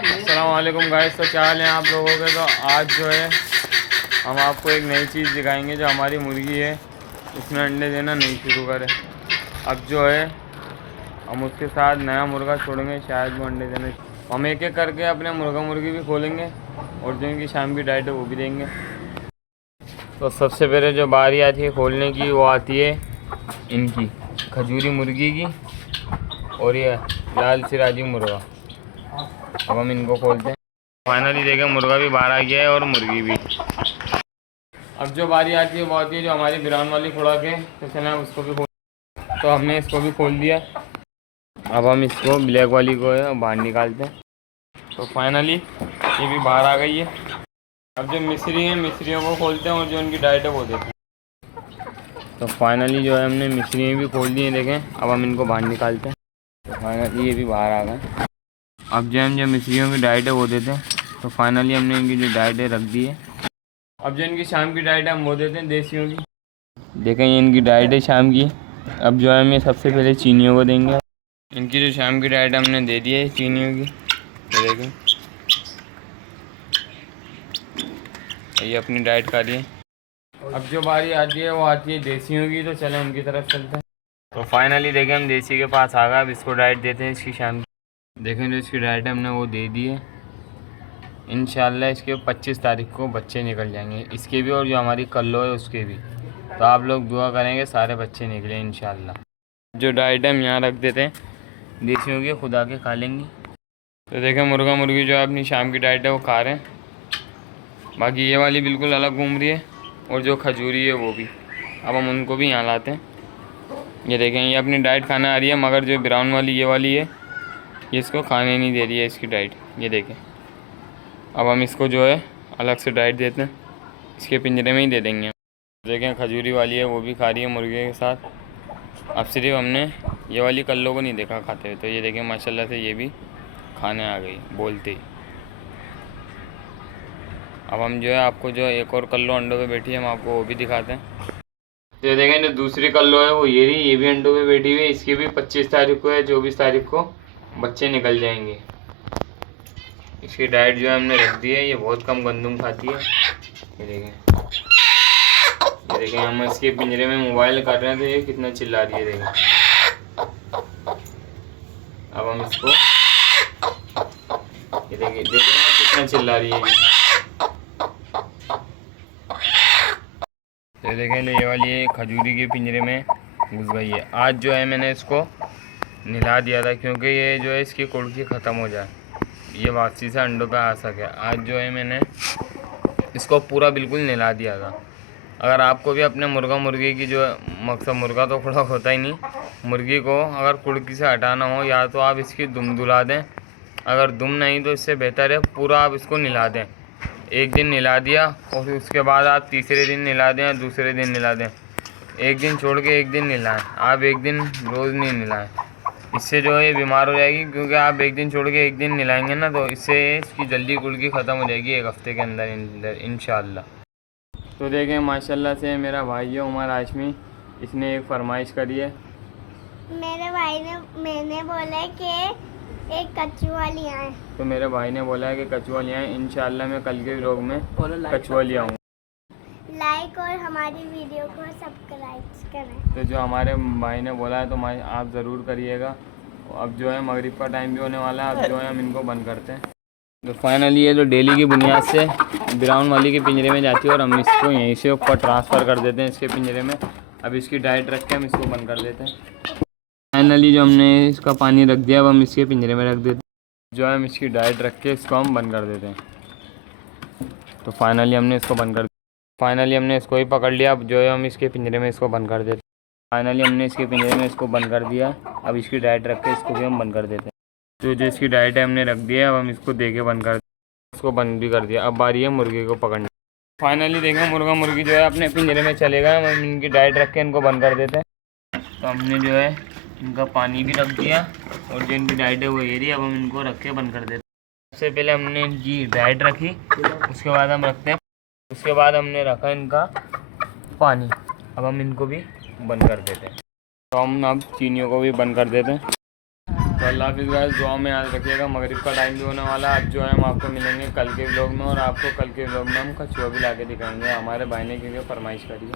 अस्सलाम वालेकुम गाइस। तो क्या हाल है आप लोगों के। तो आज जो है हम आपको एक नई चीज़ दिखाएंगे। जो हमारी मुर्गी है उसने अंडे देना नहीं शुरू करे। अब जो है हम उसके साथ नया मुर्गा छोड़ेंगे, शायद वो अंडे देने। हम एक एक करके अपने मुर्गा मुर्गी भी खोलेंगे और जो इनकी शाम की डाइट है वो भी देंगे। तो सबसे पहले जो बारी आती है खोलने की वो आती है इनकी खजूरी मुर्गी की और ये लाल सिराजी मुर्गा। अब हम इनको खोलते हैं। फाइनली देखें मुर्गा भी बाहर आ गया है और मुर्गी भी। अब जो बारी आती है वो आती है जो हमारी ब्राउन वाली खुराक है, तो चलें उसको भी खोल। तो हमने इसको भी खोल दिया। अब हम इसको ब्लैक वाली को है बाहर निकालते हैं। तो फाइनली ये भी बाहर आ गई है। अब जो मिस्री हैं मिस्रियों को खोलते हैं और जो उनकी डाइट है वो देते हैं। तो फाइनली जो है हमने मिस्रियाँ भी खोल दी हैं। देखें अब हम इनको बाहर निकालते हैं। तो फाइनली ये भी बाहर आ गए। अब जो हम जो मिस्रियों की डाइट है वो देते हैं। तो फाइनली हमने इनकी जो डाइट है रख दी है। अब जो इनकी शाम की डाइट है हम वो देते हैं देसियों की। देखें ये इनकी डाइट है शाम की। अब जो है हम ये सबसे पहले चीनियों को देंगे। इनकी जो शाम की डाइट हमने दे दी है चीनियों की। ये देखें ये अपनी डाइट खा रही है। अब जो बारी आती है वो आती है देसियों की। तो चलें उनकी तरफ चलते हैं। तो फाइनली देखें हम देसी के पास आ गए। अब इसको डाइट देते हैं इसकी शाम की। देखें जो इसकी डाइट है हमने वो दे दी है। इंशाल्लाह इसके 25 तारीख को बच्चे निकल जाएंगे, इसके भी और जो हमारी कल्लो है उसके भी। तो आप लोग दुआ करेंगे सारे बच्चे निकले इंशाल्लाह। जो डाइट हम यहाँ रख देते हैं देसियों की, खुदा के खा लेंगी। तो देखें मुर्गा मुर्गी जो है अपनी शाम की डाइट है वो खा रहे हैं। बाकी ये वाली बिल्कुल अलग घूम रही है और जो खजूरी है वो भी। अब हम उनको भी यहाँ लाते हैं। ये देखें ये अपनी डाइट खाने आ रही है, मगर जो ब्राउन वाली ये वाली है ये इसको खाने नहीं दे रही है इसकी डाइट। ये देखें अब हम इसको जो है अलग से डाइट देते हैं, इसके पिंजरे में ही दे देंगे। देखें खजूरी वाली है वो भी खा रही है मुर्गे के साथ। अब सिर्फ हमने ये वाली कल्लों को नहीं देखा खाते हुए। तो ये देखें माशाल्लाह से ये भी खाने आ गई बोलते ही। अब हम जो है आपको जो एक और कल्लो अंडों पे बैठी है हम आपको वो भी दिखाते हैं। तो ये देखें जो दूसरी कल्लो है वो ये रही, ये भी अंडों पे बैठी हुई है। इसकी भी 25 तारीख को या 24 तारीख को बच्चे निकल जाएंगे। इसकी डाइट जो है हमने रख दी है। ये बहुत कम गंदम खाती है। ये देखें हम इसके पिंजरे में मोबाइल काट रहे हैं तो ये कितना चिल्ला रही है। देखें अब हम इसको ये देखिए कितना चिल्ला रही है। ये देखें ये वाली ये खजूरी के पिंजरे में घुस गई है। आज जो है मैंने इसको नहला दिया था क्योंकि ये जो है इसकी कुड़की ख़त्म हो जाए, ये वापसी से अंडों पे आ सके। आज जो है मैंने इसको पूरा बिल्कुल नहला दिया था। अगर आपको भी अपने मुर्गा मुर्गी की जो मकसद, मुर्गा तो खुड़ा होता ही नहीं, मुर्गी को अगर कुड़की से हटाना हो या तो आप इसकी दुम दुला दें, अगर दुम नहीं तो इससे बेहतर है पूरा आप इसको नहला दें। एक दिन नहला दिया और उसके बाद आप तीसरे दिन नहला दें या दूसरे दिन नहला दें। एक दिन छोड़ के एक दिन नहलाएं, आप एक दिन रोज़ नहीं नहलाएं। इससे जो है ये बीमार हो जाएगी, क्योंकि आप एक दिन छोड़ के एक दिन नहलाएंगे ना तो इससे इसकी जल्दी कुड़की ख़त्म हो जाएगी एक हफ़्ते के अंदर इंशाअल्लाह। तो देखें माशाल्लाह से मेरा भाई है उमर हाशमी, इसने एक फरमाइश करी है। मेरे भाई ने मैंने बोला कि एक कछुआ लिया है। तो मेरे भाई ने बोला है कि कछुआ लिया है। इंशाल्लाह मैं कल के व्लॉग में कछुआ लिया हूँ। लाइक और हमारी वीडियो को सब्सक्राइब करें। तो जो हमारे भाई ने बोला है तो आप ज़रूर करिएगा। अब जो है मगरिब का टाइम भी होने वाला है। अब जो है हम इनको बंद करते हैं। तो फाइनली ये जो डेली की बुनियाद से ब्राउन वाली के पिंजरे में जाती है और हम इसको यहीं से ऊपर ट्रांसफ़र कर देते हैं इसके पिंजरे में। अब इसकी डाइट रख के हम इसको बंद कर देते हैं। फाइनली जो हमने इसका पानी रख दिया अब हम इसके पिंजरे में रख देते हैं। जो है हम इसकी डाइट रख के इसको हम बंद कर देते हैं। तो फाइनली हमने इसको बंद कर फाइनली हमने इसको ही पकड़ लिया। अब जो है हम इसके पिंजरे में इसको बंद कर देते हैं। फाइनली हमने इसके पिंजरे में इसको बंद कर दिया। अब इसकी डाइट रख के इसको भी हम बंद कर देते हैं। तो जो इसकी डाइट है हमने रख दिया, अब हम इसको दे के बंद कर इसको बंद भी कर दिया। अब बारी है मुर्गे को पकड़ने। फाइनली देखें मुर्गा मुर्गी जो है अपने पिंजरे में चले गए। हम इनकी डाइट रख के इनको बंद कर देते हैं। तो हमने जो है इनका पानी भी रख दिया और जो इनकी डाइट है वो ये रही। अब हम इनको रख के बंद कर देते हैं। सबसे पहले हमने इनकी डाइट रखी, उसके बाद हम रखते हैं, उसके बाद हमने रखा इनका पानी। अब हम इनको भी बंद कर देते हैं। तो हम अब चीनियों को भी बंद कर देते हैं। तो अल्लाह हाफिज़ गाइस, दुआ में याद रखिएगा। मगरिब का टाइम भी होने वाला है। अब जो है हम आपको मिलेंगे कल के व्लॉग में, और आपको कल के व्लॉग में हम कछुआ भी ला के दिखाएंगे। हमारे भाई ने क्योंकि फरमाइश करी है।